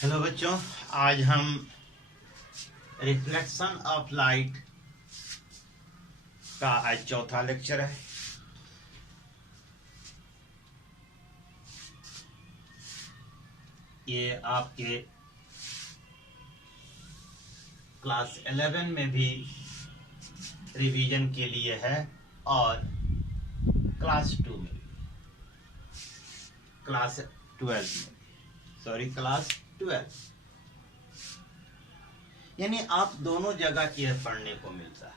Hello बच्चों, आज हम रिफ्लेक्शन ऑफ लाइट का आज चौथा लेक्चर है। ये आपके क्लास 11 में भी रिवीजन के लिए है और क्लास 2 में भी, क्लास 12 में, क्लास 12, यानी आप दोनों जगह ये पढ़ने को मिलता है।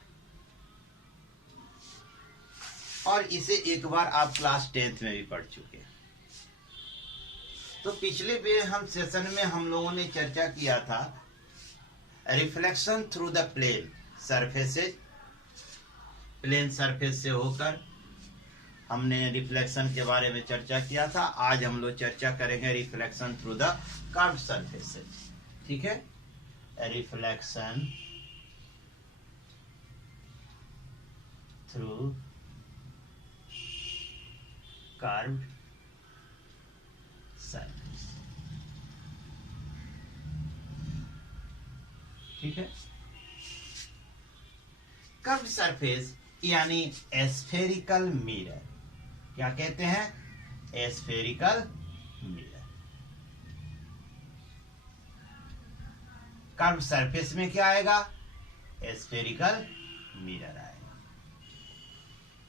और इसे एक बार आप क्लास 10th में भी पढ़ चुके हैं। तो पिछले हम सेशन में हम लोगों ने चर्चा किया था reflection through the plane surfaces. Plane surface से होकर हमने रिफ्लेक्शन के बारे में चर्चा किया था। आज हम लोग चर्चा करेंगे reflection through the curved surfaces. ठीक है, रिफ्लेक्शन थ्रू कर्व्ड सरफेस। ठीक है, कर्व्ड सरफेस यानी एस्फेरिकल मिरर। क्या कहते हैं? एस्फेरिकल मिरर। कर्व्ड सरफेस में क्या आएगा? एस्फेरिकल मिरर आएगा।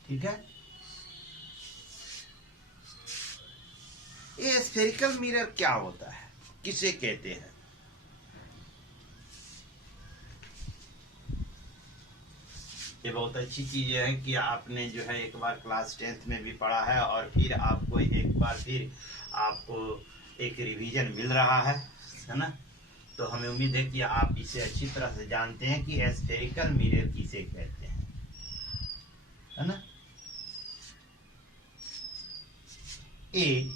ठीक है, ये स्फेरिकल मिरर क्या होता है, किसे कहते हैं? ये बहुत अच्छी चीज है कि आपने जो है एक बार क्लास 10th में भी पढ़ा है और फिर आपको एक बार फिर आपको एक रिवीजन मिल रहा है ना। तो हमें उम्मीद है कि आप इसे अच्छी तरह से जानते हैं कि स्फेरिकल मिरर किसे कहते हैं, है ना। ए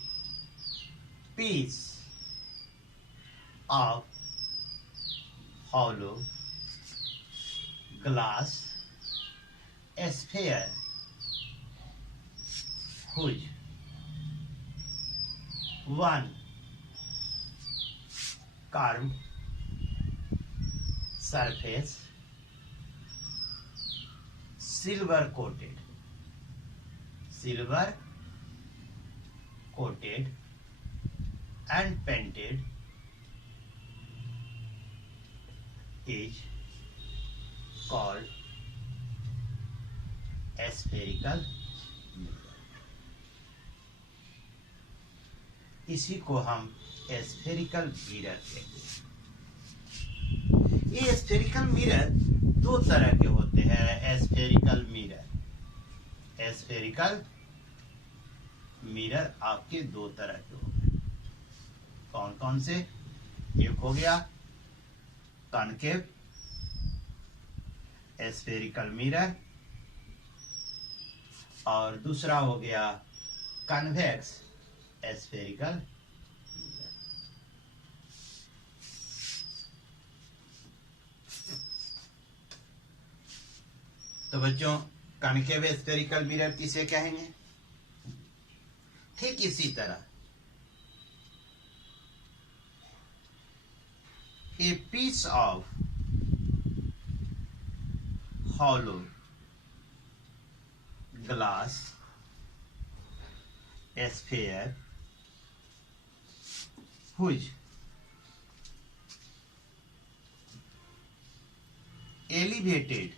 piece of hollow glass sphere whose one curved surface silver coated and painted is called spherical mirror। इसी को हम spherical mirror कहते हैं। ये spherical mirror दो तरह के होते हैं। spherical mirror आपके दो तरह के होते हैं। कौन कौन से? एक हो गया कॉनकेव स्फेरिकल मिरर और दूसरा हो गया कन्वेक्स स्फेरिकल मिरर। तो बच्चों, कॉनकेव स्फेरिकल मिरर किसे कहेंगे? ठीक इसी तरह a piece of hollow glass sphere whose elevated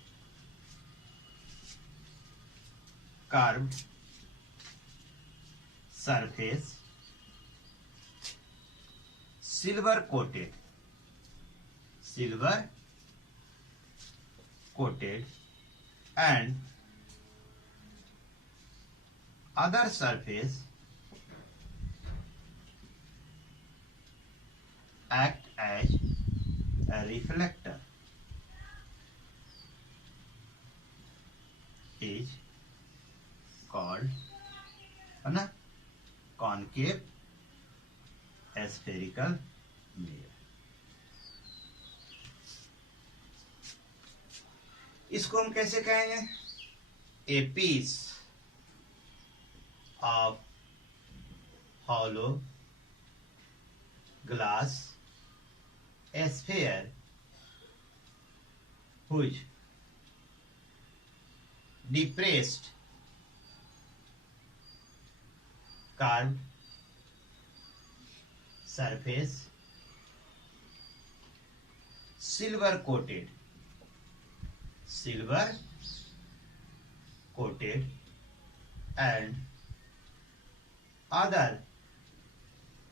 curved surface silver coated and other surface act as a reflector is called, है ना, concave spherical mirror। इसको हम कैसे कहेंगे? A piece of hollow glass sphere whose depressed curved surface silver coated and other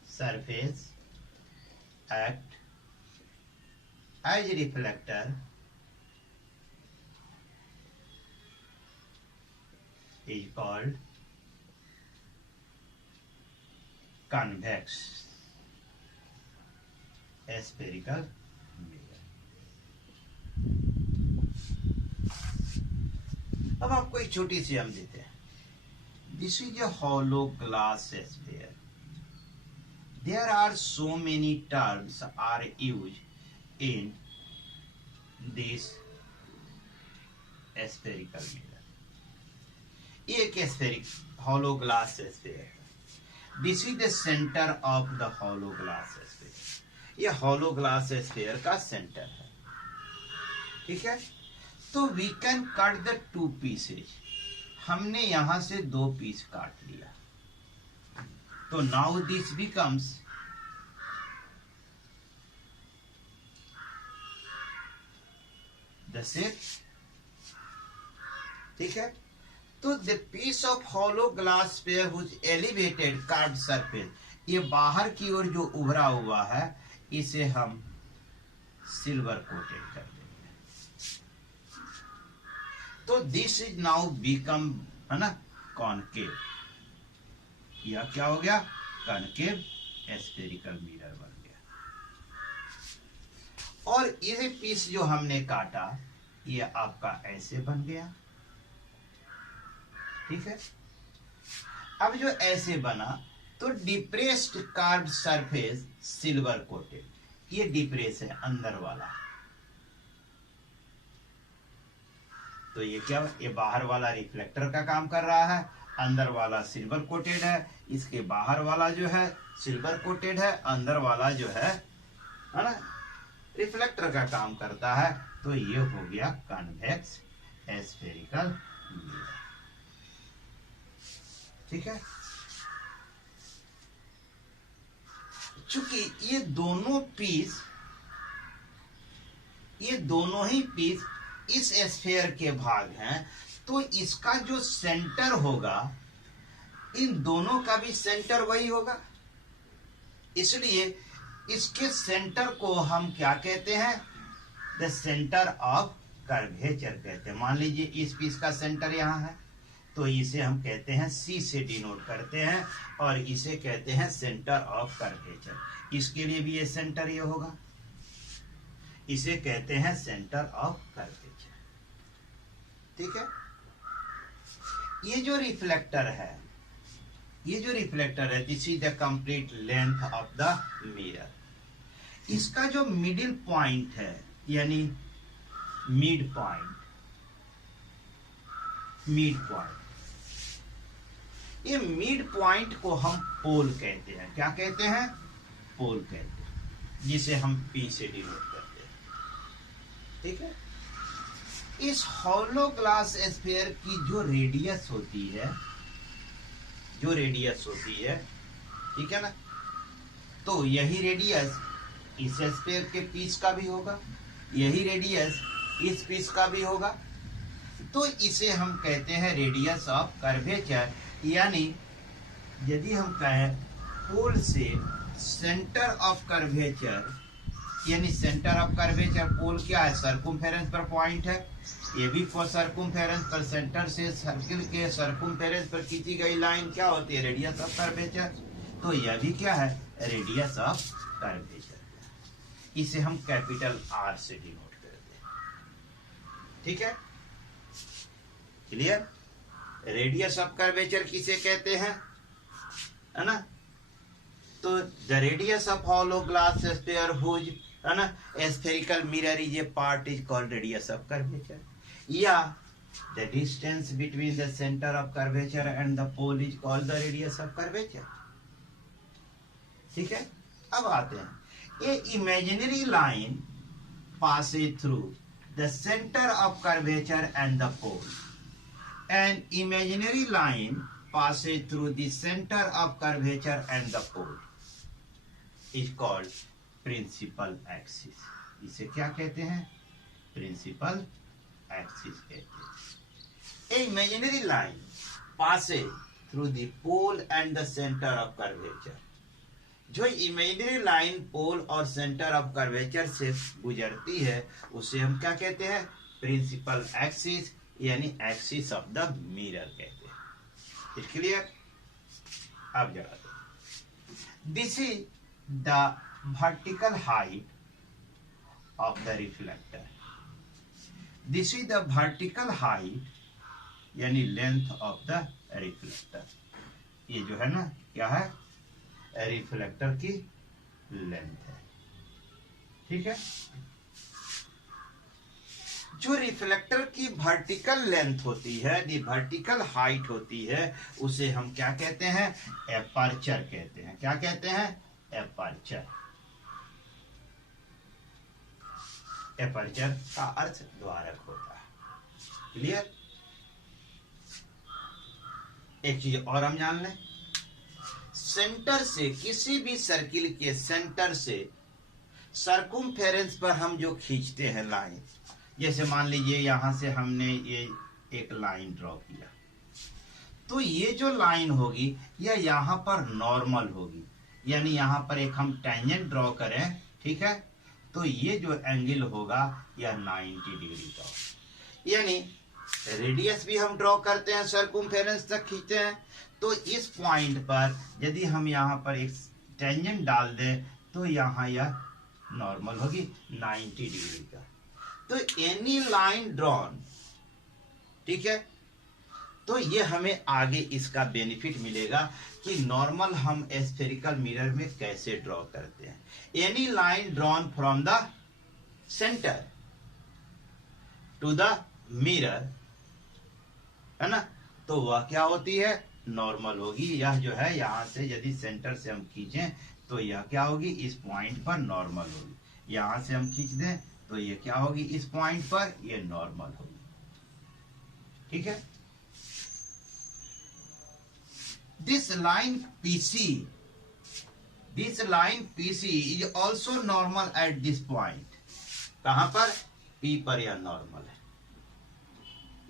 surface act as reflector is called convex spherical mirror। अब आपको एक छोटी सी हम देते हैं। This is a hollow glass sphere। There are so many terms are used in this spherical mirror। एक spherical hollow glass sphere। This is the center of the hollow glass sphere। ये hollow glass sphere का centre है, ठीक है। तो we can cut the two pieces। हमने यहां से 2 पीस काट लिया, तो now this becomes the shape, ठीक है। तो the piece of hollow glass sphere whose elevated curved surface, ये बाहर की ओर जो उभरा हुआ है इसे हम सिल्वर कोटेड कर देंगे। तो दिस इज नाउ बिकम, है ना, कॉनकेव। यह क्या हो गया? कॉनकेव स्फेरिकल मिरर बन गया। और ये पीस जो हमने काटा ये आपका ऐसे बन गया, ठीक है। अब जो ऐसे बना तो depressed carved surface silver coated, ये डिप्रेस है अंदर वाला। तो ये क्या, ये बाहर वाला रिफ्लेक्टर का काम कर रहा है, अंदर वाला सिल्वर कोटेड है। इसके बाहर वाला जो है सिल्वर कोटेड है, अंदर वाला जो है ना, रिफ्लेक्टर का काम करता है। तो ये हो गया कॉन्वेक्स स्फेरिकल मिरर, ठीक है। चूंकि ये दोनों ही पीस इस स्फीयर के भाग हैं, तो इसका जो सेंटर होगा इन दोनों का भी सेंटर वही होगा। इसलिए इसके सेंटर को हम क्या कहते हैं? द सेंटर ऑफ कर्वेचर कहते हैं। मान लीजिए इस पीस का सेंटर यहां है, तो इसे हम कहते हैं C से डिनोट करते हैं, और इसे कहते हैं सेंटर ऑफ कर्वेचर। इसके लिए भी ये सेंटर ये होगा, इसे कहते हैं सेंटर ऑफ कर्वेचर, ठीक है। ये जो रिफ्लेक्टर है this is the complete length of the mirror. इसका जो मिडिल पॉइंट है यानी मिड पॉइंट, ये मिड पॉइंट को हम पोल कहते हैं। क्या कहते हैं? पोल कहते हैं, जिसे हम P से डिनोट करते हैं, ठीक है। इस हॉलो ग्लास स्फीयर की जो रेडियस होती है, ठीक है ना, तो यही रेडियस इस स्फीयर के पीस का भी होगा, यही रेडियस इस पीस का भी होगा। तो इसे हम कहते हैं रेडियस ऑफ कर्वेचर। यानी यदि हम कहें पोल से सेंटर ऑफ कर्वेचर, यानी सेंटर ऑफ कर्वेचर पोल क्या है? सर्कुम्फेरेंस पर पॉइंट है, ये भी सर्कुम्फेरेंस पर, सेंटर से सर्किल के सर्कुम्फेरेंस पर खींची गई लाइन क्या होती है? Radius of curvature. तो यह भी क्या है? Radius of curvature. इसे हम कैपिटल R से डिनोट करते हैं, ठीक है, क्लियर। रेडियस ऑफ कर्वेचर किसे कहते हैं, है ना? तो the radius of hollow glass sphere whose, है ना, spherical mirror is a part is called radius of curvature, या the distance between the centre of curvature and the pole is called the radius of curvature, ठीक है। अब आते हैं A imaginary line passes through the center of curvature and the pole. An imaginary line passes through the center of curvature and the pole is called principal axis. इसे क्या कहते हैं? Principal axis कहते हैं. A imaginary line passes through the pole and the center of curvature. जो imaginary line पोल और centre of curvature से गुजरती है उसे हम क्या कहते हैं? प्रिंसिपल एक्सिस यानी एक्सिस ऑफ द मिरर कहते हैं. It clear? अब जरा this is the vertical height of the reflector. This is the vertical height यानी लेंथ ऑफ द रिफ्लेक्टर. ये जो है ना क्या है? रिफ्लेक्टर की लेंथ है. ठीक है. जो रिफ्लेक्टर की वर्टिकल लेंथ होती है, दी वर्टिकल हाइट होती है, उसे हम क्या कहते हैं? एपर्चर कहते हैं. क्या कहते हैं? एपर्चर. एपर्चर का अर्थ द्वारक होता है. क्लियर? एक चीज और हम जान लें. सेंटर से, किसी भी सर्किल के सेंटर से सर्कुम्फेरेंस पर हम जो खींचते हैं लाइन, जैसे मान लीजिए यहां से हमने ये एक लाइन ड्रॉ किया, तो ये जो लाइन होगी यह यहां पर नॉर्मल होगी. यानी यहां पर एक हम टेंजेंट ड्रॉ करें, ठीक है, तो ये जो एंगल होगा यह 90 डिग्री का. यानी रेडियस भी हम ड्रॉ करते हैं, सर्कुम्फेरेंस तक खींचते हैं, तो इस पॉइंट पर यदि हम यहाँ पर एक टेंजेंट डाल दें तो यहाँ यह नॉर्मल होगी 90 डिग्री का. तो एनी लाइन ड्रॉन, ठीक है, तो ये हमें आगे इसका बेनिफिट मिलेगा कि नॉर्मल हम स्फेरिकल मिरर में कैसे ड्रॉ करते हैं. Any line drawn from the centre to the mirror, है ना, तो वह क्या होती है? नॉर्मल होगी. यह जो है यहां से यदि सेंटर से हम खींचें तो यह क्या होगी? इस पॉइंट पर नॉर्मल होगी. यहां से हम खींच दें तो यह क्या होगी? इस पॉइंट पर यह नॉर्मल होगी. ठीक है. This line PC is also normal at this point. कहां पर? P पर यह नॉर्मल है,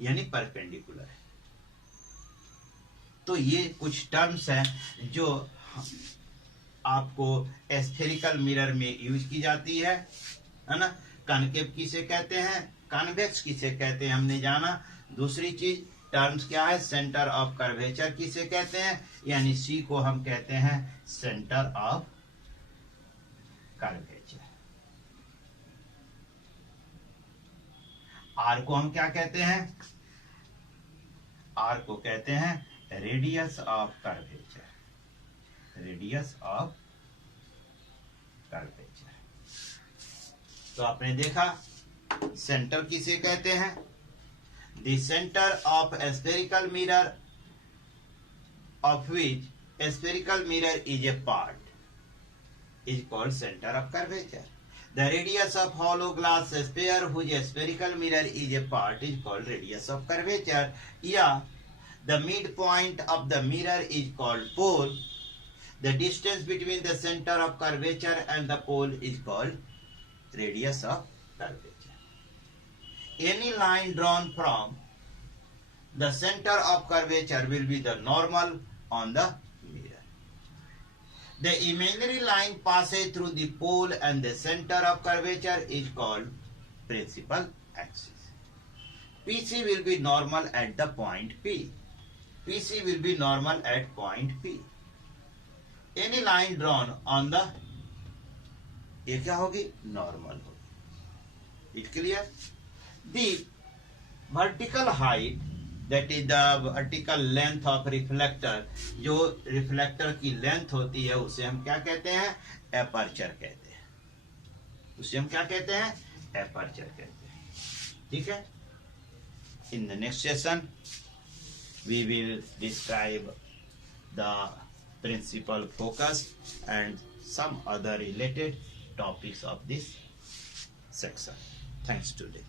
यानी परपेंडिकुलर है. तो ये कुछ टर्म्स हैं जो आपको स्फेरिकल मिरर में यूज की जाती है ना. कॉनकेव किसे कहते हैं? कॉन्वेक्स किसे कहते हैं हमने जाना. दूसरी चीज टर्म्स क्या है? सेंटर ऑफ कर्वेचर किसे कहते हैं? यानी C को हम कहते हैं सेंटर ऑफ कर्वेचर. R को हम क्या कहते हैं? R को कहते हैं radius of curvature. Radius of curvature. तो आपने देखा सेंटर किसे कहते हैं? The centre of spherical mirror of which spherical mirror is a part is called centre of curvature. The radius of hollow glass sphere whose spherical mirror is a part is called radius of curvature. Yeah, the midpoint of the mirror is called pole. The distance between the center of curvature and the pole is called radius of curvature. Any line drawn from the center of curvature will be the normal on the mirror. The imaginary line passes through the pole and the center of curvature is called principal axis. PC will be normal at the point P. PC will be normal at point P. Any line drawn on the, ये क्या होगी? Normal होगी. It clear? The vertical height, that is the vertical length of reflector, जो reflector की length होती है उसे हम क्या कहते हैं? एपर्चर कहते हैं. उसे हम क्या कहते हैं? एपर्चर कहते हैं. ठीक है. In the next session we will describe the principal focus and some other related topics of this section. Thanks today.